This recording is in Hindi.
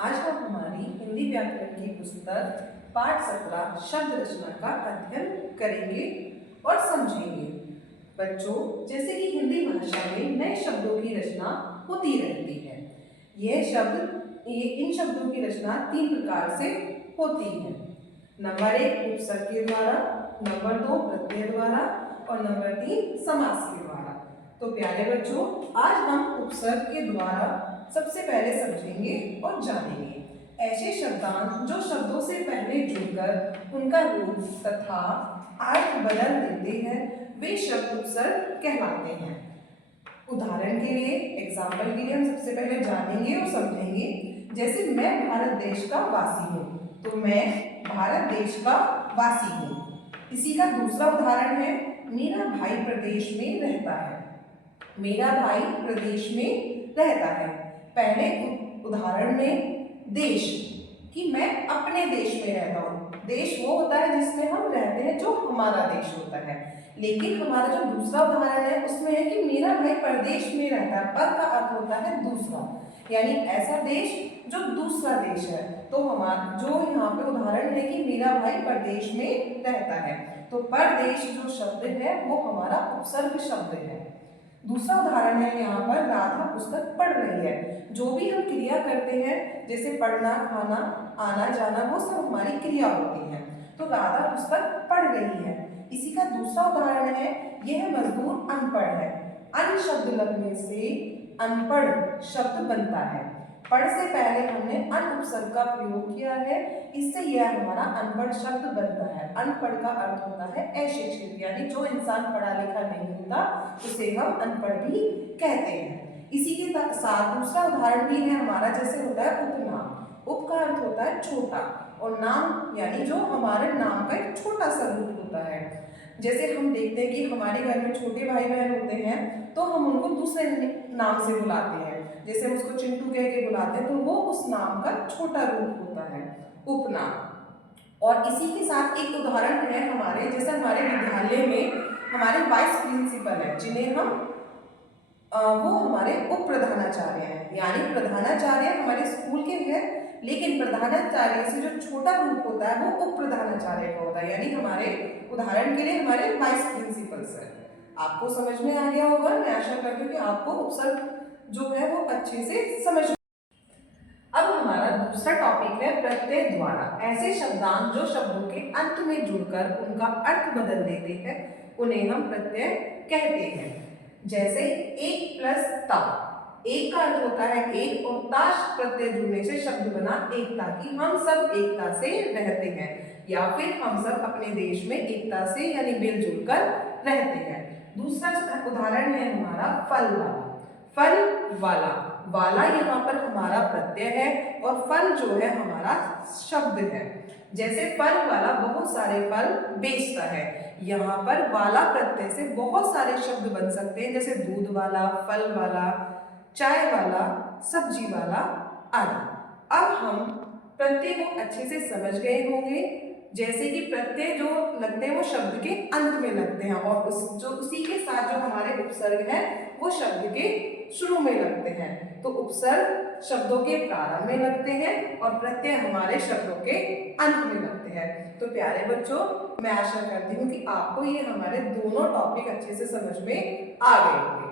आज हम हमारी हिंदी व्याकरण की पुस्तक पाठ 17 शब्द रचना का अध्ययन करेंगे और समझेंगे। बच्चों, जैसे कि हिंदी भाषा में नए शब्दों की रचना होती रहती है। इन शब्दों की रचना 3 प्रकार से होती है। नंबर 1 उपसर्ग के द्वारा, नंबर 2 प्रत्यय द्वारा और नंबर 3 समास के द्वारा। तो प्यारे बच्चों, आज हम उपसर्ग के द्वारा सबसे पहले समझेंगे और जानेंगे ऐसे शब्दांश जो शब्दों से पहले जुड़कर उनका रूप तथा अर्थ बदल देते हैं, वे शब्द उपसर्ग कहलाते हैं। उदाहरण के लिए, एग्जाम्पल के लिए हम सबसे पहले जानेंगे और समझेंगे। जैसे मैं भारत देश का वासी हूँ, तो मैं भारत देश का वासी हूँ। इसी का दूसरा उदाहरण है, मेरा भाई प्रदेश में रहता है। मेरा भाई प्रदेश में रहता है। पहले उदाहरण में देश, कि मैं अपने देश में रहता हूँ। देश वो होता है जिसमें हम रहते हैं, जो हमारा देश होता है। लेकिन हमारा जो दूसरा उदाहरण है उसमें है कि मेरा भाई प्रदेश में रहता है। पर का अर्थ होता है दूसरा, यानी ऐसा देश जो दूसरा देश है। तो हमारा जो यहाँ पे उदाहरण है कि मेरा भाई प्रदेश में रहता है, तो परदेश जो शब्द है वो हमारा उपसर्ग शब्द है। दूसरा उदाहरण है, यहाँ पर राधा पुस्तक पढ़ रही है। जो भी हम क्रिया करते हैं, जैसे पढ़ना, खाना, आना जाना, वो सब हमारी क्रिया होती है। तो राधा पुस्तक पढ़ रही है। इसी का दूसरा उदाहरण है, यह मजदूर अनपढ़ है। अन शब्द लगने से अनपढ़ शब्द बनता है। पढ़ से पहले हमने अन उपसर्ग का प्रयोग किया है, इससे यह हमारा अनपढ़ शब्द बनता है। अनपढ़ का अर्थ होता है अशिक्षित, यानी जो इंसान पढ़ा लिखा नहीं होता उसे हम अनपढ़ भी कहते हैं। इसी के साथ दूसरा उदाहरण भी है हमारा, जैसे होता है उपनाम। उप का अर्थ होता है छोटा और नाम यानी जो हमारे नाम का एक छोटा सा रूप होता है। जैसे हम देखते हैं कि हमारे घर में छोटे भाई बहन होते हैं, तो हम उनको दूसरे नाम से बुलाते हैं। जैसे हम उसको चिंटू कह के बुलाते हैं, तो वो उस नाम का छोटा रूप होता है, उपनाम। और इसी के साथ एक उदाहरण है हमारे, जैसे हमारे विद्यालय में हमारे वाइस प्रिंसिपल है, जिन्हें हम वो हमारे उप प्रधानाचार्य हैं। यानी प्रधानाचार्य हमारे स्कूल के हैं, लेकिन प्रधानाचार्य से जो छोटा रूप होता है वो उप प्रधानाचार्य का होता है। यानी हमारे उदाहरण के लिए हमारे वाइस प्रिंसिपल सर। आपको समझ में आ गया होगा। मैं आशा करती हूँ कि आपको उपसर्ग जो है वो अच्छे से समझ। अब हमारा दूसरा टॉपिक है प्रत्यय द्वारा। ऐसे शब्दांश जो शब्दों के अंत में जुड़कर उनका अर्थ बदल देते हैं, उन्हें हम प्रत्यय कहते हैं। जैसे एक प्लस ता, एक का अर्थ होता है एक, और ताश प्रत्यय जुड़ने से शब्द बना एकता, की हम सब एकता से रहते हैं, या फिर हम सब अपने देश में एकता से यानी मिलजुल कर रहते हैं। दूसरा उदाहरण है हमारा फल वाला। फल वाला, वाला यहाँ पर हमारा प्रत्यय है और फल जो है हमारा शब्द है। जैसे फल वाला बहुत सारे फल बेचता है, यहाँ पर वाला प्रत्यय से बहुत सारे शब्द बन सकते हैं, जैसे दूध वाला, फल वाला, चाय वाला, सब्जी वाला आदि। अब हम प्रत्यय को अच्छे से समझ गए होंगे। जैसे कि प्रत्यय जो लगते हैं वो शब्द के अंत में लगते हैं, और उसी के साथ जो हमारे उपसर्ग है वो शब्द के शुरू में लगते हैं। तो उपसर्ग शब्दों के प्रारंभ में लगते हैं और प्रत्यय हमारे शब्दों के अंत में लगते हैं। तो प्यारे बच्चों, मैं आशा करती हूँ कि आपको ये हमारे दोनों टॉपिक अच्छे से समझ में आ गए होंगे।